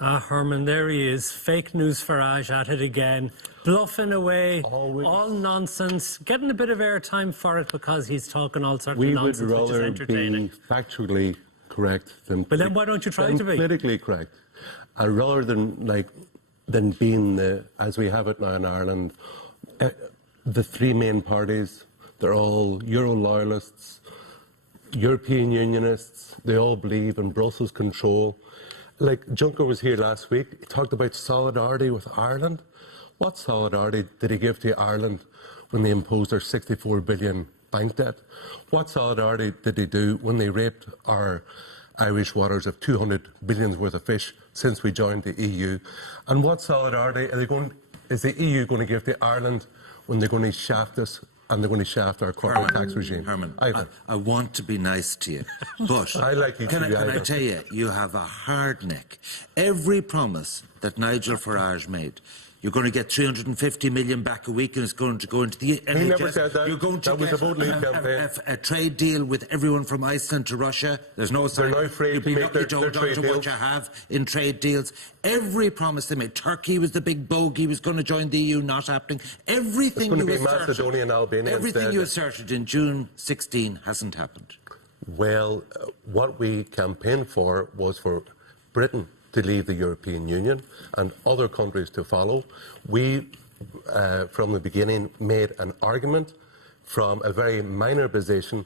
Herman, there he is. Fake news Farage at it again. Bluffing away, Always. all nonsense, getting a bit of airtime for it because he's talking all sorts of nonsense, which is entertaining. We would rather be factually correct than... But then why don't you try to be? Politically correct. Rather than being, as we have it now in Ireland, the three main parties, they're all Euro loyalists, European Unionists, they all believe in Brussels control. Like Juncker was here last week, he talked about solidarity with Ireland. What solidarity did he give to Ireland when they imposed their 64 billion bank debt? What solidarity did he do when they raped our Irish waters of 200 billion worth of fish since we joined the EU? And what solidarity is the EU going to give to Ireland when they're going to shaft us and they're going to shaft our corporate tax regime? Herman, I want to be nice to you, but I like you can I tell you, you have a hard neck. Every promise that Nigel Farage made, you're going to get 350 million back a week and it's going to go into the NHS. He never said that. You're going to get a trade deal with everyone from Iceland to Russia. There's no sign. They're not afraid to make their trade deals. What you have in trade deals. Every promise they made. Turkey was the big bogey, was going to join the EU, not happening. Everything you asserted, Macedonia and Albania everything you asserted in June 16 hasn't happened. Well, what we campaigned for was for Britain to leave the European Union and other countries to follow. We, from the beginning, made an argument from a very minor position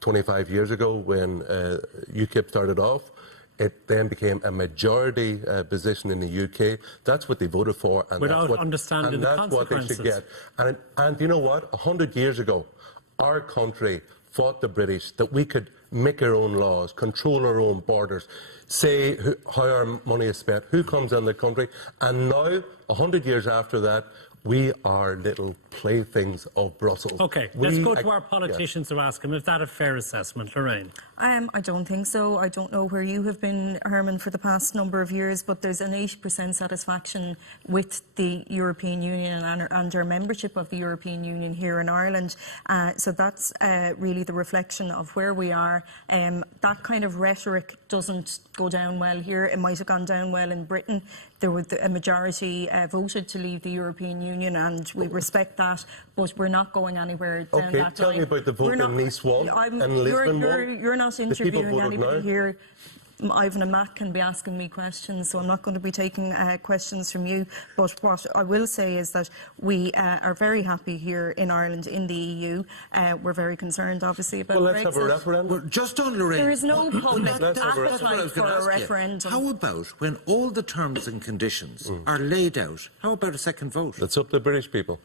25 years ago when UKIP started off. It then became a majority position in the UK. That's what they voted for. And without understanding the consequences. What they should get. And you know what? 100 years ago, our country fought the British that we could make our own laws, control our own borders, say how our money is spent, who comes in the country. And now, 100 years after that, we are little playthings of Brussels. OK, let's go to our politicians to ask them. Is that a fair assessment, Lorraine? I don't think so. I don't know where you have been, Herman, for the past number of years, but there's an 80% satisfaction with the European Union and our membership of the European Union here in Ireland. So that's really the reflection of where we are. That kind of rhetoric doesn't go down well here. It might have gone down well in Britain. There was a majority voted to leave the European Union, and we respect that, but we're not going anywhere down that line. OK, tell me about the vote in Nice 1 and Lisbon 1. You're not interviewing anybody here. Ivan and Matt can be asking me questions, so I'm not going to be taking questions from you. But what I will say is that we are very happy here in Ireland, in the EU. We're very concerned, obviously, about Brexit. Well, let's have a referendum. Just on Lorraine. There is no public appetite for a referendum. How about when all the terms and conditions are laid out, how about a second vote? That's up to the British people.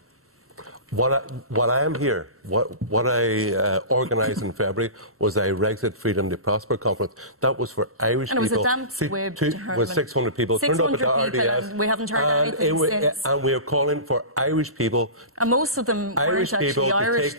What I am here, what I organised in February was a Irexit Freedom to Prosper conference. That was for Irish people. And it was a damp squib, with 600 people. 600 people, and we haven't heard anything since. And we are calling for Irish people. And most of them weren't actually Irish.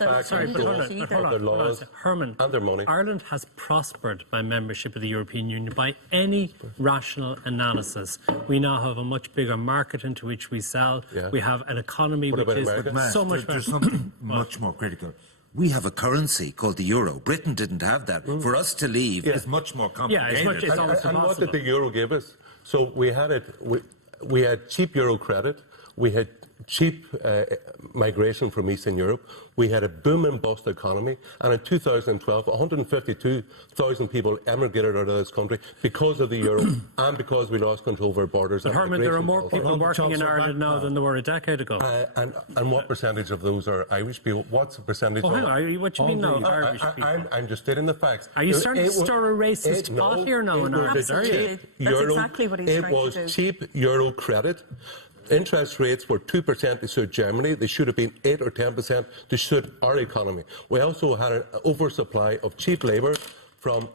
Herman, and their money. Ireland has prospered by membership of the European Union by any rational analysis. We now have a much bigger market into which we sell. Yeah. We have an economy which is so much better. There's something much more critical. We have a currency called the euro. Britain didn't have that. For us to leave is much more complicated. Yeah, it's almost and impossible. What did the euro give us? So we had cheap euro credit. We had cheap migration from Eastern Europe. We had a boom and bust economy, and in 2012, 152,000 people emigrated out of this country because of the euro and because we lost control of our borders. But Herman, there are more people working in Ireland now than there were a decade ago. And what percentage of those are Irish people? What's the percentage? Oh, hang on, what do you mean now, Irish people? I'm just stating the facts. Are you starting to stir a racist pot here now in Ireland? Absolutely. That's exactly what he's trying to do. It was cheap euro credit. Interest rates were 2% to suit Germany. They should have been 8 or 10% to suit our economy. We also had an oversupply of cheap labour from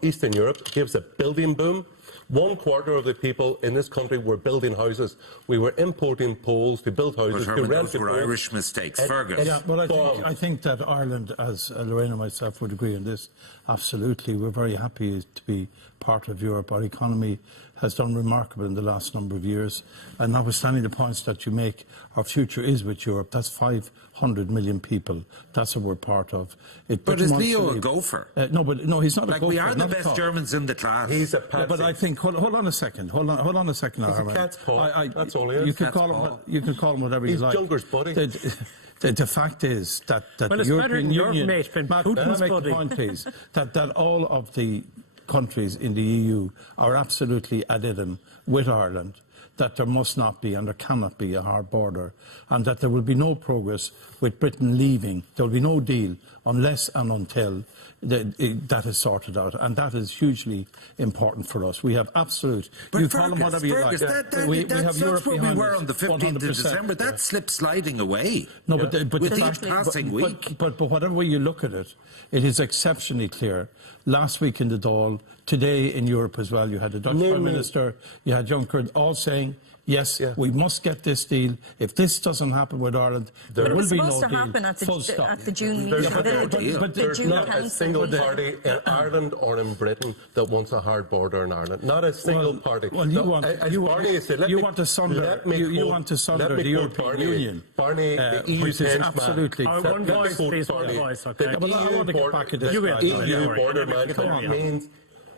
Eastern Europe. It gives a building boom. 1/4 of the people in this country were building houses. We were importing Poles to build houses. But Herman, those were Irish mistakes. Fergus. Yeah, well, I think that Ireland, as Lorraine and myself would agree on this, absolutely. We're very happy to be part of Europe. Our economy has done remarkable in the last number of years. And notwithstanding the points that you make, our future is with Europe. That's 500 million people. That's what we're part of. But is Leo a gopher? No, he's not a gopher. We are the best Germans in the class. He's a patsy. But I think, hold on a second. Hold on a second, Hermann. Cat's paw. That's all he is. You can call him whatever you like. He's Junker's buddy. The fact is that well, the it's European your Union... mate been Matt, Putin's make buddy. the point, please, that all of the countries in the EU are absolutely ad idem with Ireland, that there must not be and there cannot be a hard border, and that there will be no progress with Britain leaving. There will be no deal unless and until that is sorted out, and that is hugely important for us. We have absolute... But you call them whatever you like. That's where we were on the 15th of December. That slipped sliding away. No, with each passing week. But whatever way you look at it, it is exceptionally clear. Last week in the Dáil, today in Europe as well, you had the Dutch Prime Minister, you had Juncker, all saying, yes, we must get this deal. If this doesn't happen with Ireland, there will be no deal. It was supposed to happen at the June meeting. There's not a single party in Ireland or in Britain that wants a hard border in Ireland. Not a single party. Well, you want to sunder the European Union. Barney, the EU which is absolutely... One voice, please, one voice, okay. I want to get back at this. EU border management means...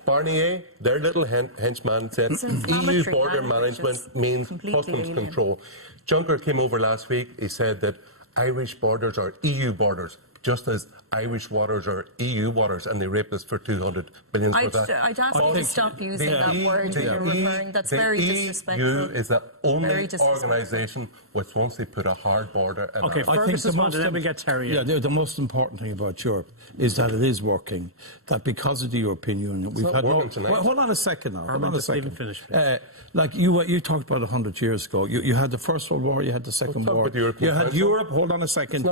Barnier, their little henchman, said EU border management means customs control. Juncker came over last week. He said that Irish borders are EU borders, just as Irish waters are EU waters, and they raped us for 200 billion. I'd ask you to stop using that word when you're referring. That's very disrespectful. The EU is the only organisation which wants to put a hard border. Okay, Ferguson wanted, then we get Terry. Yeah, the most important thing about Europe is that it is working. That because of the European Union, we've had no... Well, hold on a second now. Hold on a second. Like you talked about 100 years ago. You had the First World War, you had the Second War. You had Europe, hold on a second.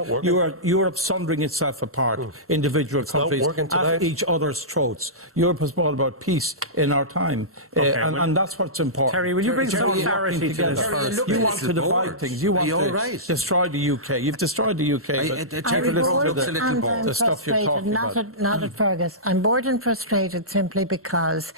Europe sundering itself apart. Individual countries at each other's throats. Europe was all about peace in our time, and that's what's important. Terry, will you bring some clarity to this first? You want to divide things. You want to destroy the UK. You've destroyed the UK. I'm frustrated, not at Fergus. I'm bored and frustrated simply because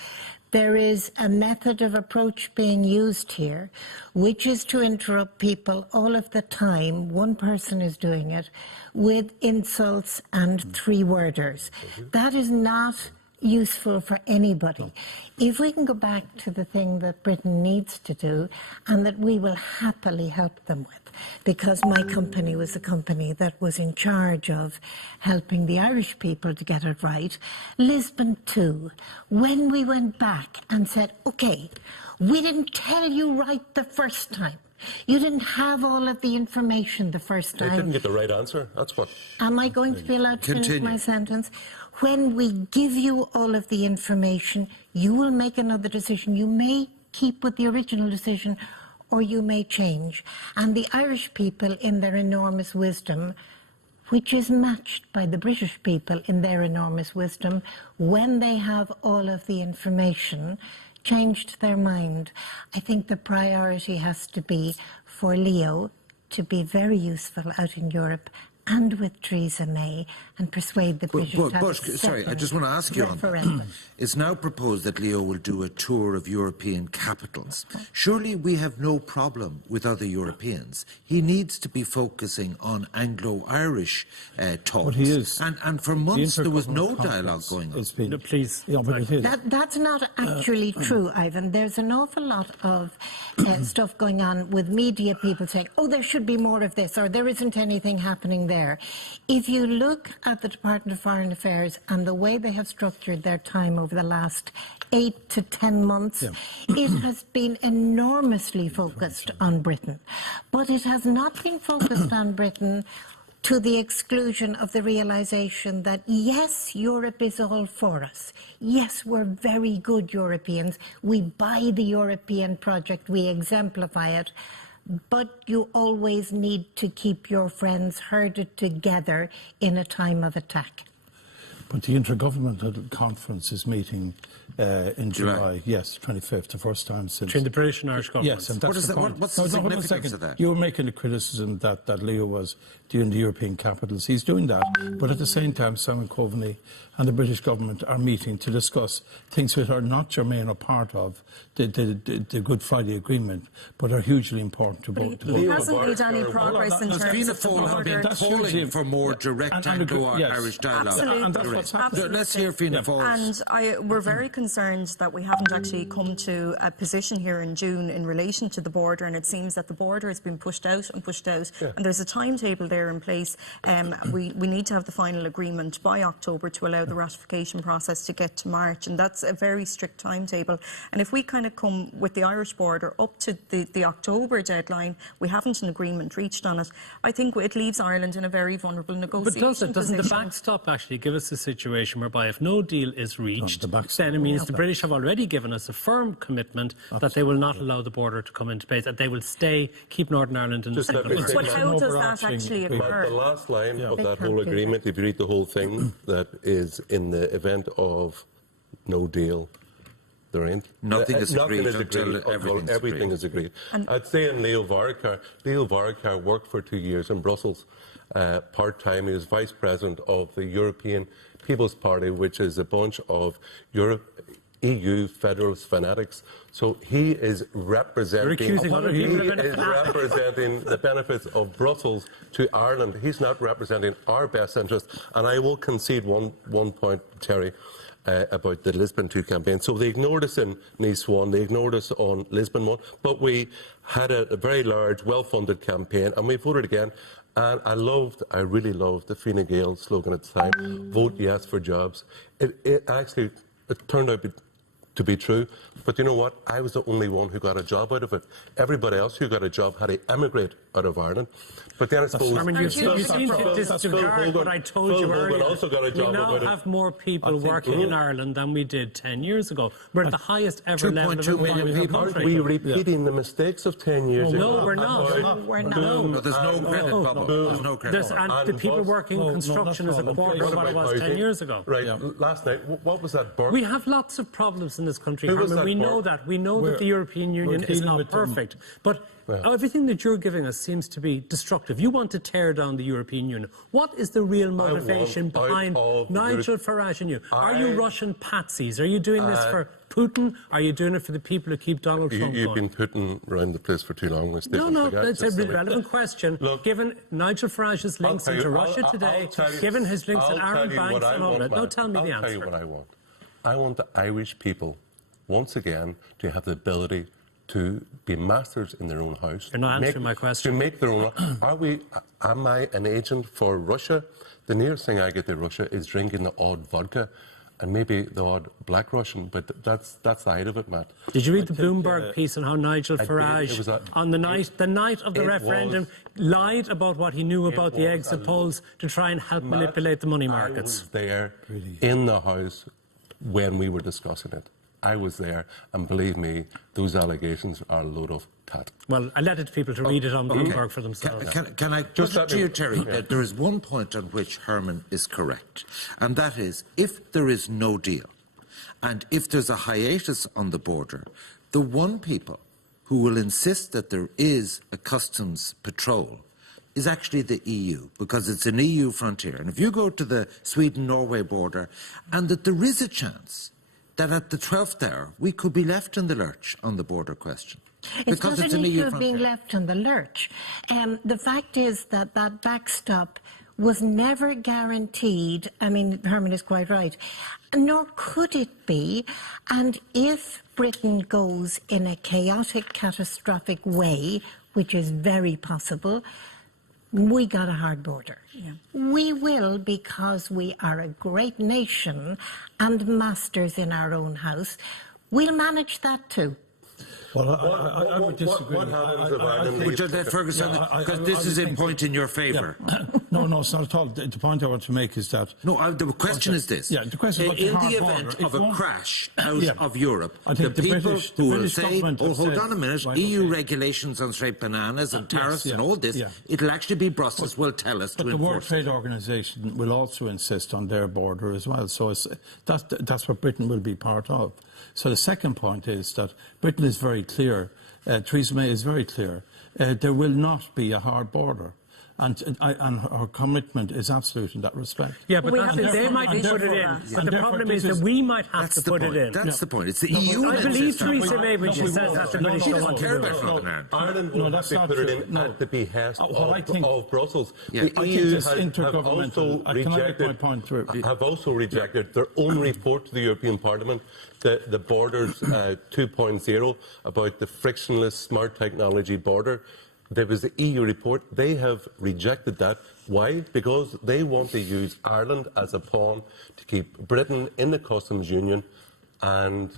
there is a method of approach being used here, which is to interrupt people all of the time. One person is doing it with insults and three-worders. That is not useful for anybody. If we can go back to the thing that Britain needs to do and that we will happily help them with, because my company was a company that was in charge of helping the Irish people to get it right. Lisbon too, when we went back and said, OK, we didn't tell you right the first time. You didn't have all of the information the first time. They didn't get the right answer. That's what... Am I going to be allowed to finish my sentence? When we give you all of the information, you will make another decision. You may keep with the original decision, or you may change. And the Irish people, in their enormous wisdom, which is matched by the British people in their enormous wisdom, when they have all of the information, changed their mind. I think the priority has to be for Leo to be very useful out in Europe and with Theresa May and persuade the British to have sorry, I just want to ask you on that. It's now proposed that Leo will do a tour of European capitals. Surely we have no problem with other Europeans. He needs to be focusing on Anglo-Irish talks. But he is. And for months there was no dialogue going on. Please. That's not actually true, Ivan. There's an awful lot of stuff going on with media people saying, oh, there should be more of this, or there isn't anything happening there. If you look at the Department of Foreign Affairs and the way they have structured their time over the last 8 to 10 months, it has been enormously focused on Britain. But it has not been focused on Britain to the exclusion of the realisation that, yes, Europe is all for us. Yes, we're very good Europeans. We buy the European project. We exemplify it. But you always need to keep your friends herded together in a time of attack. But the Intergovernmental Conference is meeting in July. Yes, 25th, the first time since... Between the British and Irish governments. Yes, and that's what's the significance of that? You were making the criticism that Leo was doing the European capitals. He's doing that, but at the same time, Simon Coveney and the British government are meeting to discuss things which are not germane or part of the Good Friday Agreement, but are hugely important to both. He hasn't made any progress in terms of Fianna Fáil have been calling for more direct Anglo-Irish dialogue. Absolutely. And that's what's happening. Let's hear Fianna Fáil. And we're very concerned that we haven't actually come to a position here in June in relation to the border, and it seems that the border has been pushed out and pushed out, and there's a timetable there in place. We need to have the final agreement by October to allow the ratification process to get to March, and that's a very strict timetable. And if we kind of come with the Irish border up to the October deadline, we haven't an agreement reached on it, I think it leaves Ireland in a very vulnerable negotiation position. But doesn't the position. backstop actually give us a situation whereby if no deal is reached, then it means the British have already given us a firm commitment that they will not allow the border to come into place, that they will keep Northern Ireland in the same place. But how does that actually occur? The last line of that whole agreement, if you read the whole thing, that is in the event of no deal, there ain't. Nothing is agreed until everything is agreed. I'd say in Leo Varadkar worked for 2 years in Brussels, part-time. He was vice president of the European People's Party, which is a bunch of EU federalist fanatics. So he is representing the benefits of Brussels to Ireland. He's not representing our best interest. And I will concede one point, Terry, about the Lisbon 2 campaign. So they ignored us in Nice 1, they ignored us on Lisbon 1, but we had a very large, well-funded campaign, and we voted again. And I really loved the Fine Gael slogan at the time, vote yes for jobs. It turned out to be true, but you know what? I was the only one who got a job out of it. Everybody else who got a job had to emigrate out of Ireland. But then I suppose... I mean, you seem to disregard what I told you earlier. Also got a job we now have more people working in Ireland than we did 10 years ago. We're at the highest ever level of 2.2 million people. Aren't we repeating the mistakes of 10 years ago? No, we're not. No, there's no credit bubble. There's no credit bubble. And the people working in construction is a quarter of what it was 10 years ago. Right. Last night, what was that burn? We have lots of problems in this country, Herman. We know that. We know that the European Union is not perfect. But everything that you're giving us seems to be destructive. You want to tear down the European Union. What is the real motivation behind Nigel Farage and you? Are you Russian patsies? Are you doing this for Putin? Are you doing it for the people who keep Donald Trump You've been putting around the place for too long. No, that's a relevant question. Look, given Nigel Farage's links into Russia today, given his links to Arab banks and all that, tell me the answer. I'll tell you what I want. I want the Irish people, once again, to have the ability to be masters in their own house. You're not answering my question. To make their own... Am I an agent for Russia? The nearest thing I get to Russia is drinking the odd vodka and maybe the odd black Russian, but that's the height of it, Matt. Did you read the Bloomberg piece on how Nigel Farage, on the night of the referendum, lied about what he knew about the exit polls to try and help manipulate the money markets? I was there in the House when we were discussing it. I was there, and believe me, those allegations are a load of tat. Well, I let it to people to read it on Bloomberg for themselves. Can I just to you, Terry? There is one point on which Herman is correct, and that is, if there is no deal, and if there's a hiatus on the border, the one people who will insist that there is a customs patrol is actually the EU, because it's an EU frontier. And if you go to the Sweden-Norway border, and that there is a chance that at the 12th hour we could be left in the lurch on the border question. It's not an issue of being left in the lurch. The fact is that that backstop was never guaranteed. I mean, Herman is quite right. Nor could it be. And if Britain goes in a chaotic, catastrophic way, which is very possible, we got a hard border. Yeah. We will, because we are a great nation and masters in our own house. We'll manage that too. Well, I would disagree. What happens if Ireland Ferguson, because this is a point in your favour. Yeah. No, it's not at all. The point I want to make is that... No, the question is this. Yeah, the question is in the event of a crash out of Europe, the people who will say, oh, hold on a minute, EU regulations on straight bananas and tariffs and all this, it'll actually be Brussels will tell us to enforce. But the World Trade Organization will also insist on their border as well. So that's what Britain will be part of. So the second point is that Britain is very clear, Theresa May is very clear, there will not be a hard border. And our commitment is absolute in that respect. Yeah, but they might put it in. But the problem is that we might have to put it in. That's the point. It's the EU. I believe Theresa May when she says that the British doesn't care about Northern Ireland. Ireland will not put it in at the behest of Brussels. The EU have also rejected their own report to the European Parliament, the Borders 2.0, about the frictionless smart technology border. There was the EU report. They have rejected that. Why? Because they want to use Ireland as a pawn to keep Britain in the customs union and...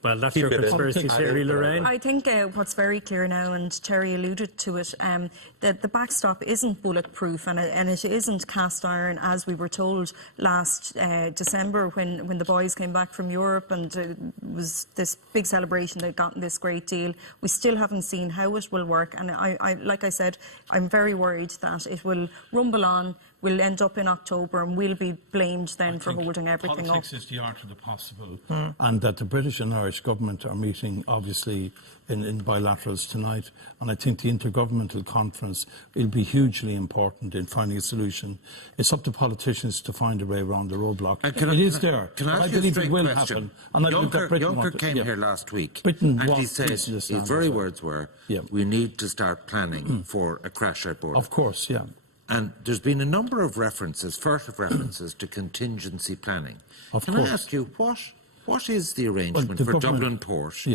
Well, that's your conspiracy theory, Lorraine. I think what's very clear now, and Terry alluded to it, that the backstop isn't bulletproof and it isn't cast iron, as we were told last December when the boys came back from Europe and it was this big celebration they'd gotten this great deal. We still haven't seen how it will work, and like I said, I'm very worried that it will rumble on. We'll end up in October and we'll be blamed then for holding everything up. Politics is the art of the possible, and that the British and Irish government are meeting, obviously, in bilaterals tonight, and I think the Intergovernmental Conference will be hugely important in finding a solution. It's up to politicians to find a way around the roadblock. It is there. Can I ask believe you a it will question? happen. And Juncker came here last week, and he said his very words were, we need to start planning for a crash-out border. Of course, yeah. And there's been a number of furtive references to contingency planning. Can I ask you, what is the arrangement for Dublin Port,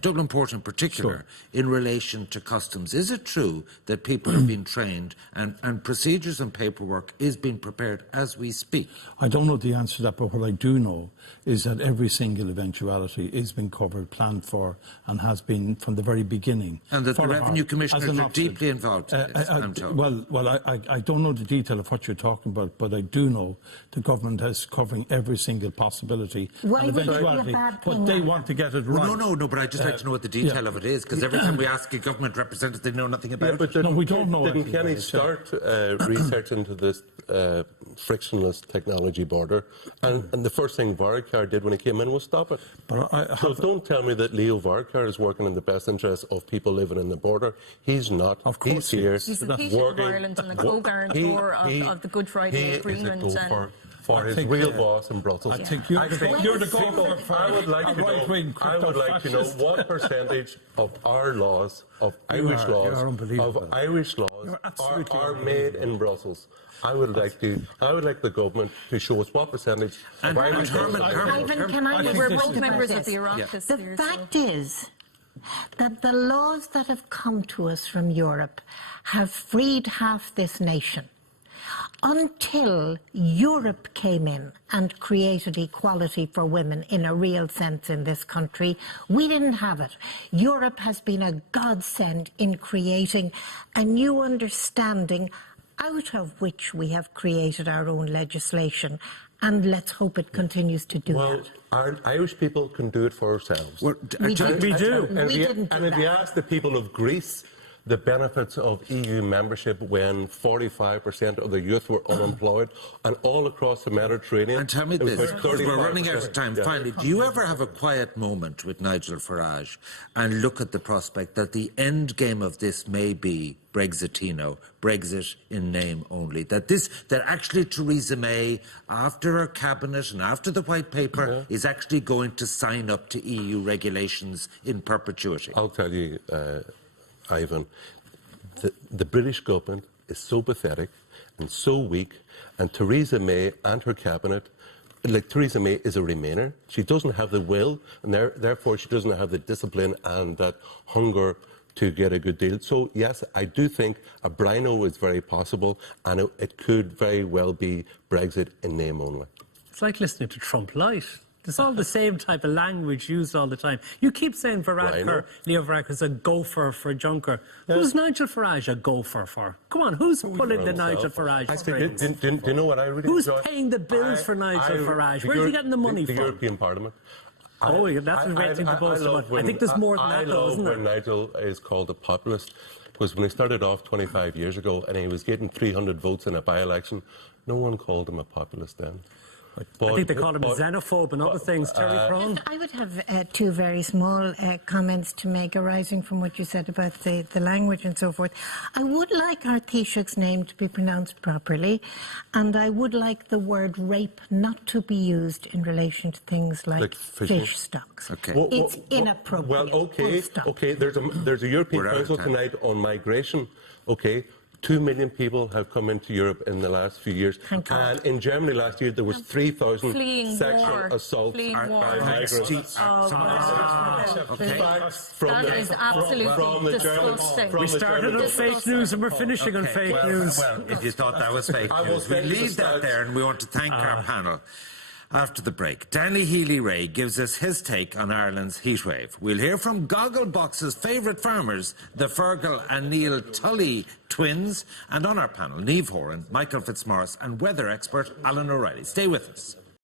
Dublin Port in particular, in relation to customs? Is it true that people have been trained and procedures and paperwork is being prepared as we speak? I don't know the answer to that, but what I do know is that every single eventuality is being covered, planned for, and has been from the very beginning. And that the Revenue Commissioners are deeply involved in this, I'm told. Well, I don't know the detail of what you're talking about, but I do know the government is covering every single possibility and eventuality, but they want to get it right. No, but I'd just like to know what the detail of it is, because every time we ask a government representative, they know nothing about it. No, we don't know. Didn't Kenny start research into this frictionless technology border, and the first thing Varadkar did when he came in was stop it. So don't tell me that Leo Varadkar is working in the best interest of people living in the border. He's not. Of course, he's here. He's the Taoiseach of Ireland and the co-guarantor of the Good Friday Agreement. He is a gopher for his real boss in Brussels. I think you're the gopher. I would like to know what percentage of our laws, of Irish laws, are made in Brussels. I would like the government to show us what percentage of Irish laws. We're both members of the Irexit. The fact is that the laws that have come to us from Europe have freed half this nation. Until Europe came in and created equality for women in a real sense in this country, we didn't have it. Europe has been a godsend in creating a new understanding out of which we have created our own legislation, and let's hope it continues to do that. Well, Irish people can do it for ourselves. We do. And if you ask the people of Greece the benefits of EU membership when 45% of the youth were unemployed, and all across the Mediterranean. And tell me this, we're running out of time. Finally, do you ever have a quiet moment with Nigel Farage and look at the prospect that the end game of this may be Brexitino, Brexit in name only, that actually Theresa May, after her cabinet and after the white paper, is actually going to sign up to EU regulations in perpetuity? I'll tell you, Ivan, the British government is so pathetic and so weak, and Theresa May and her cabinet, like Theresa May is a Remainer. She doesn't have the will, and therefore she doesn't have the discipline and that hunger to get a good deal. So yes, I do think a Brino is very possible, and it could very well be Brexit in name only. It's like listening to Trump Light. It's all the same type of language used all the time. You keep saying Varadkar, Leo Varadkar is a gopher for Juncker. Yeah. Who's Nigel Farage a gopher for? Come on, who's pulling the Nigel Farage strings? Do you know what I really Who's paying the bills for Nigel Farage? Where's he getting the money from? The European Parliament. That's a great thing to boast about. I think there's more than that, though, isn't there? I love when Nigel is called a populist, because when he started off 25 years ago and he was getting 300 votes in a by-election, no one called him a populist then. But, I think they called him a xenophobe and other things, Terry Crone. I would have two very small comments to make arising from what you said about the language and so forth. I would like our Taoiseach's name to be pronounced properly, and I would like the word rape not to be used in relation to things like fish stocks. Okay. It's inappropriate. Well, okay. There's a European Council tonight on migration. Okay. 2 million people have come into Europe in the last few years. And in Germany last year, there was 3,000 sexual assaults by migrants. That is absolutely disgusting. We started on fake news and we're finishing on fake news. Well, if you thought that was fake news, we leave that there and we want to thank our panel. After the break, Danny Healy-Rae gives us his take on Ireland's heatwave. We'll hear from Gogglebox's favourite farmers, the Fergal and Neil Tully twins, and on our panel, Niamh Horan, Michael Fitzmaurice and weather expert Alan O'Reilly. Stay with us.